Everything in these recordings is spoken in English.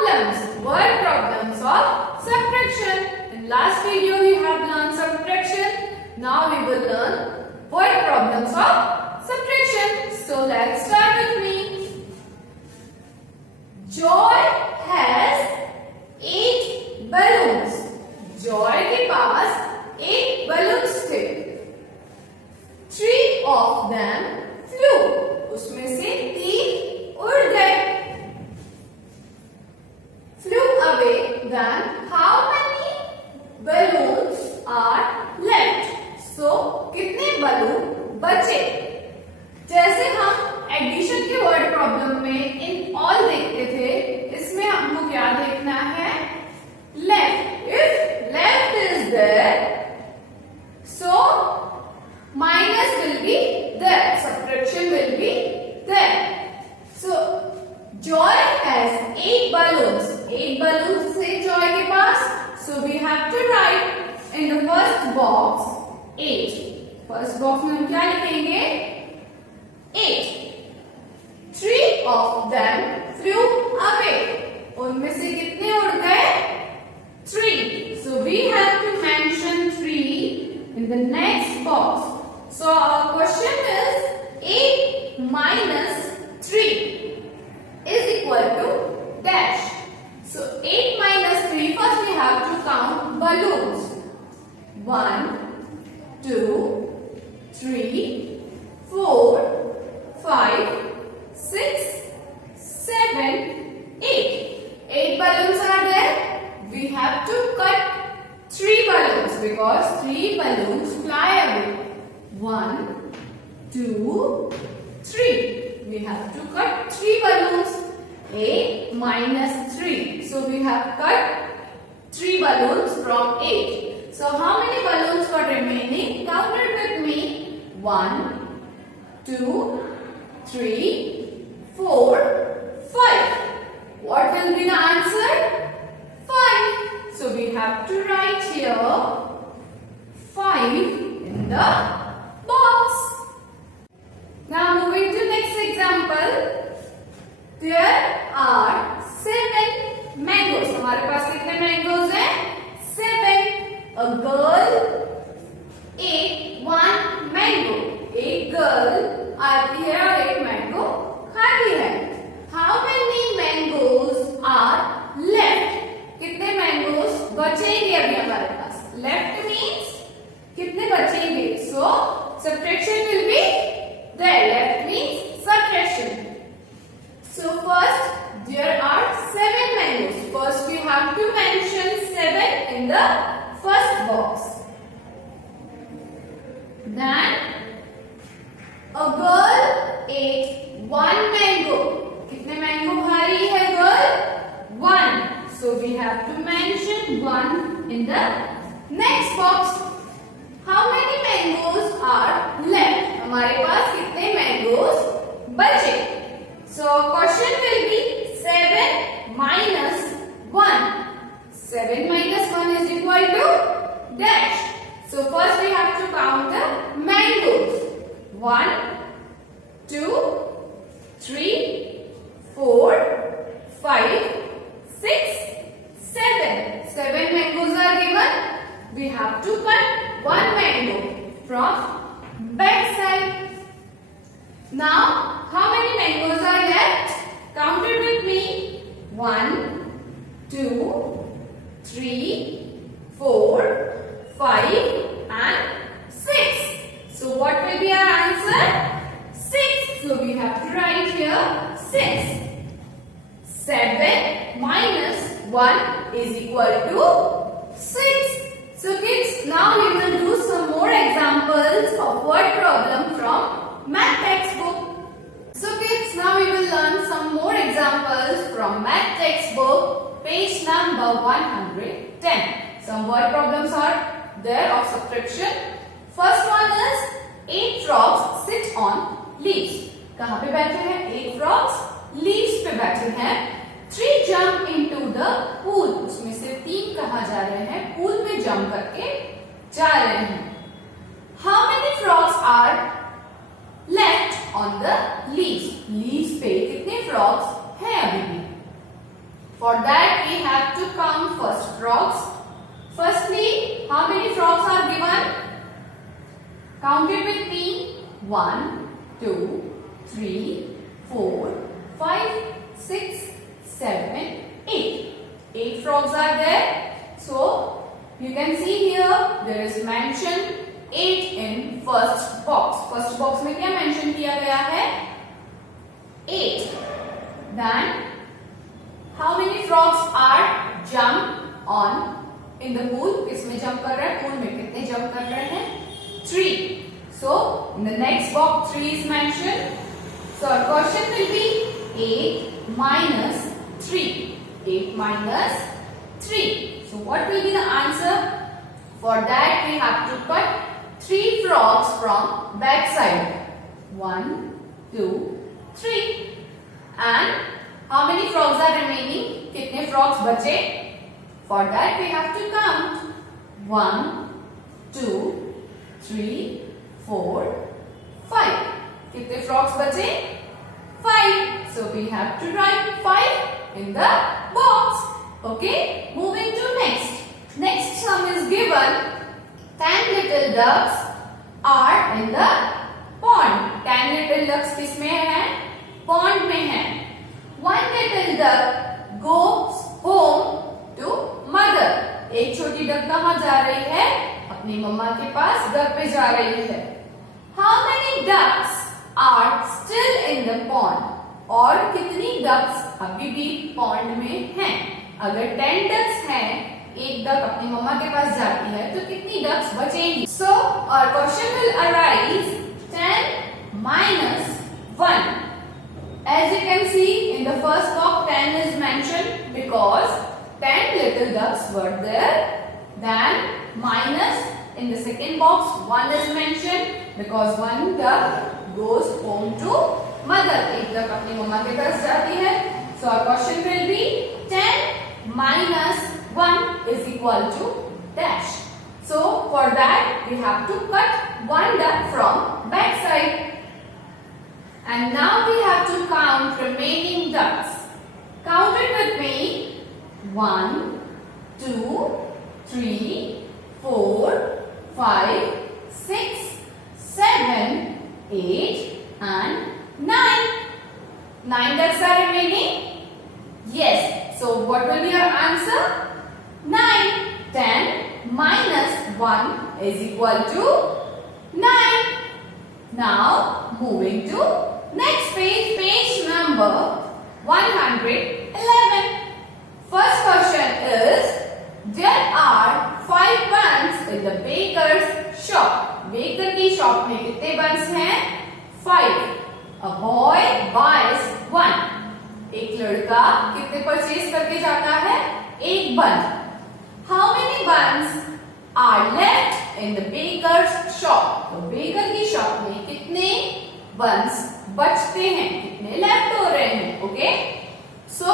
problems, word problems of subtraction. In last video we have learned subtraction. Now we will learn word problems of subtraction. So let's start with me. Joy has 8 balloons. Joy के पास 8 balloons थे. 3 of them flew. उसमें से 3 उड़ गए. Flew away. Then how many balloons are left? So कितने balloon बचे? जैसे हम एडिशन के वर्ड प्रॉब्लम में इन ऑल देखते थे, इसमें हमको क्या देखना है? Left. If left is there, so minus will be there, subtraction will be there. So Joy has 8 balloons. 8 balloons से Joy के पास. So we have to write in the first box 8. First box में हम क्या लिखेंगे? 8. 3 of them flew away. उनमें से कितने उड़ गए? 3. So we have to mention 3 in the next box. So our question is 8 minus 3 is equal to dash. So 8 minus 3, first we have to count balloons. 1, 2, 3, 4, 5, 6, 7, 8. 8 balloons are there. We have to cut 3 balloons because 3 balloons fly away. 1, 2, 3. We have to cut 3 balloons. 8 minus 3. So we have cut 3 balloons from 8. So how many balloons were remaining? Count it with me. 1, 2, 3, 4, 5. What will be the answer? 5. So we have to write here 5 in the box. Now moving to next example. There are 7 mangoes. हमारे पास कितने mangoes हैं? 7. A girl ate 1 mango. एक girl आती है और एक mango खाती है. How many mangoes are left? कितने mangoes बचेंगे अभी हमारे पास? Left means कितने बचेंगे? So subtraction will be there. Left means subtraction. So first there are 7 mangoes. First we have to mention 7 in the first box. Then a girl ate 1 mango. कितने mango खा रही है girl? 1. So we have to mention 1 in the next box. How many mangoes are left? हमारे पास कितने mangoes बचे? So question will be 7 minus 1. 7 minus 1 is equal to dash. So first we have to count the mangoes. 1, 2, 3, 4, 5, 6, 7. 7 mangoes are given. We have to cut 1 mango from back side. Now how many mangoes are left? Count it with me. 1, 2, 3, 4, 5 and 6. So what will be our answer? 6. So we have to write here 6. 7 minus 1 is equal to 6. So kids, now we will do some more examples of word problem from math textbook. So kids, now we will learn some more examples from math textbook, page number 110. Some word problems are there of subtraction. First one is 8 frogs sit on leaves. कहाँ पे बैठे हैं? 8 frogs leaves पे बैठे हैं. 3 jump into the pool. उसमें से 3 कहाँ जा रहे हैं? पूल में जंप करके जा रहे हैं. How many frogs are left on the leaves? Leaves पे कितने frogs हैं अभी भी? For that we have to count first frogs. Firstly, how many frogs are given? Count it with me. 1, 2, 3, 4, 5, 6, 7, 8. 8 frogs are there. So you can see here there is mentioned 8 in first box. First box में क्या mention किया गया है? 8. Then how many frogs are jump on in the pool? किसमें jump कर रहे हैं? pool में कितने jump कर रहे हैं? 3. So in the next box 3 is mentioned. So our question will be 8 minus 3. 8 minus 3. So what will be the answer? For that we have to cut 3 frogs from back side. 1, 2, 3. And how many frogs are remaining? कितने frogs बचे? For that we have to count. 1, 2, 3, 4, 5. कितने frogs बचे? 5. So we have to write 5 in the box. Okay. Moving to next. Next sum is given. 10 little ducks are in the pond. 10 little ducks किसमें है? Pond में है. One little duck goes home to mother. एक छोटी duck कहाँ जा रही है? अपनी मम्मा के पास घर पे जा रही है. How many ducks are still in the pond? और कितनी ducks अभी भी pond में हैं? अगर 10 ducks हैं, एक duck अपनी मम्मा के पास जाती है, तो कितनी ducks बचेंगी? So our question will arise 10 minus 1. As you can see in the first box 10 is mentioned because 10 little ducks were there. Then minus in the second box 1 is mentioned because one duck goes home to mother. एक duck अपनी मम्मा के पास जाती है. So our question will be 10 minus 1 is equal to dash. So for that we have to cut one duck from back side. And now we have to count remaining ducks. Count it with me. 1, 2, 3, 4, 5, 6, 7, 8 and 9. 9 ducks are remaining? Yes. So what will be your answer? 9. 10 minus 1 is equal to 9. Now moving to next page, page number 111. First question is, there are 5 buns in the baker's shop. Baker की shop में कितने buns हैं? 5. A boy buys 1. एक लड़का कितने purchase करके जाता है? 1 bun. How many buns are left in the baker's shop? तो baker की shop में कितने buns बचते हैं? कितने left हो रहे हैं? Okay? So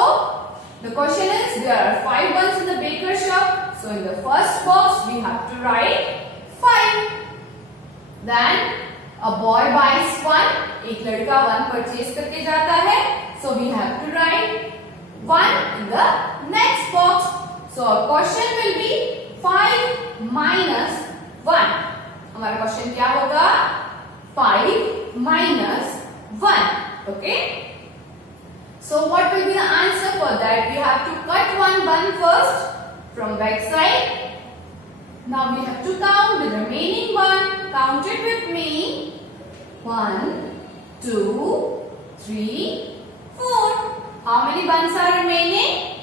the question is, there are 5 buns in the baker's shop. So in the first box we have to write 5. Then a boy buys 1. एक लड़का 1 परचेज करके जाता है. So we have to write 1 in the next box. So our question will be 5 minus 1. हमारा question क्या होगा? 5 minus 1. Okay? So what will be the answer for that? We have to cut one bun first from back side. Now we have to count the remaining one. Count it with me. 1, 2, 3, 4. How many buns are remaining?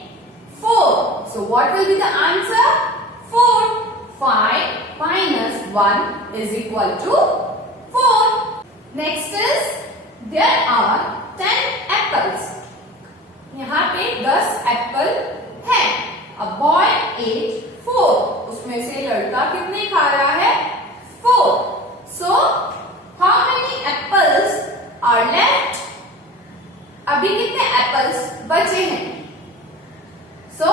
4. So what will be the answer? 4. 5 minus 1 is equal to 4. Next is, there are 10 apples. यहाँ पे 10 Apple है. A boy ate 4. उसमें से लड़का कितने खा रहा है? 4. So how many apples are left? अभी कितने एप्पल्स बचे हैं? So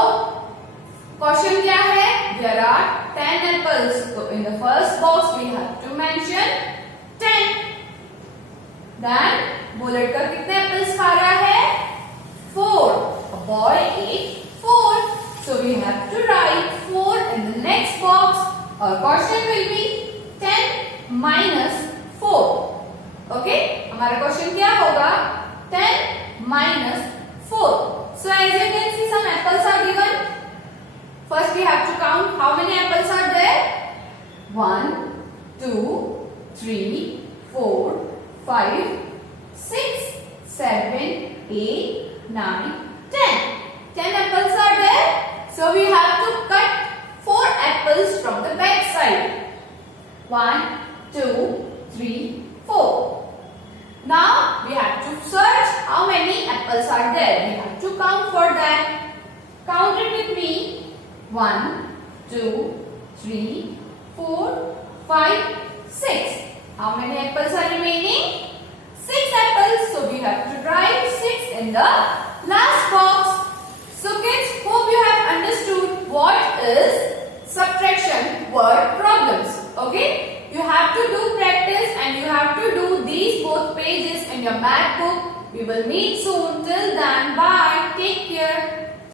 question क्या है? There are 10 apples. So in the first box we have to mention 10. Then वो लड़का कितने एप्पल्स खा रहा है? 4. A boy ate 4. So we have to write 4 in the next box. Our question will be 10 minus 4. Okay? हमारा question क्या होगा? 10 minus 4. So as you can see, some apples are given. First we have to count how many apples are there. 1, 2, 3, 4, 5, 6, 7, 8, 9, 10. 10 apples are there. So we have to cut 4 apples from the back side. 1, 2, 3, 4. Now we have to search how many apples are there. We have to count for that. Count it with me. 1, 2, 3, 4, 5, 6. How many apples are remaining? 6 apples. So we have to write 6 in the last box. So kids, hope you have understood what is subtraction word problems. Okay? You have to do practice and you have to do these both pages in your math book. We will meet soon. Till then, bye. Take care.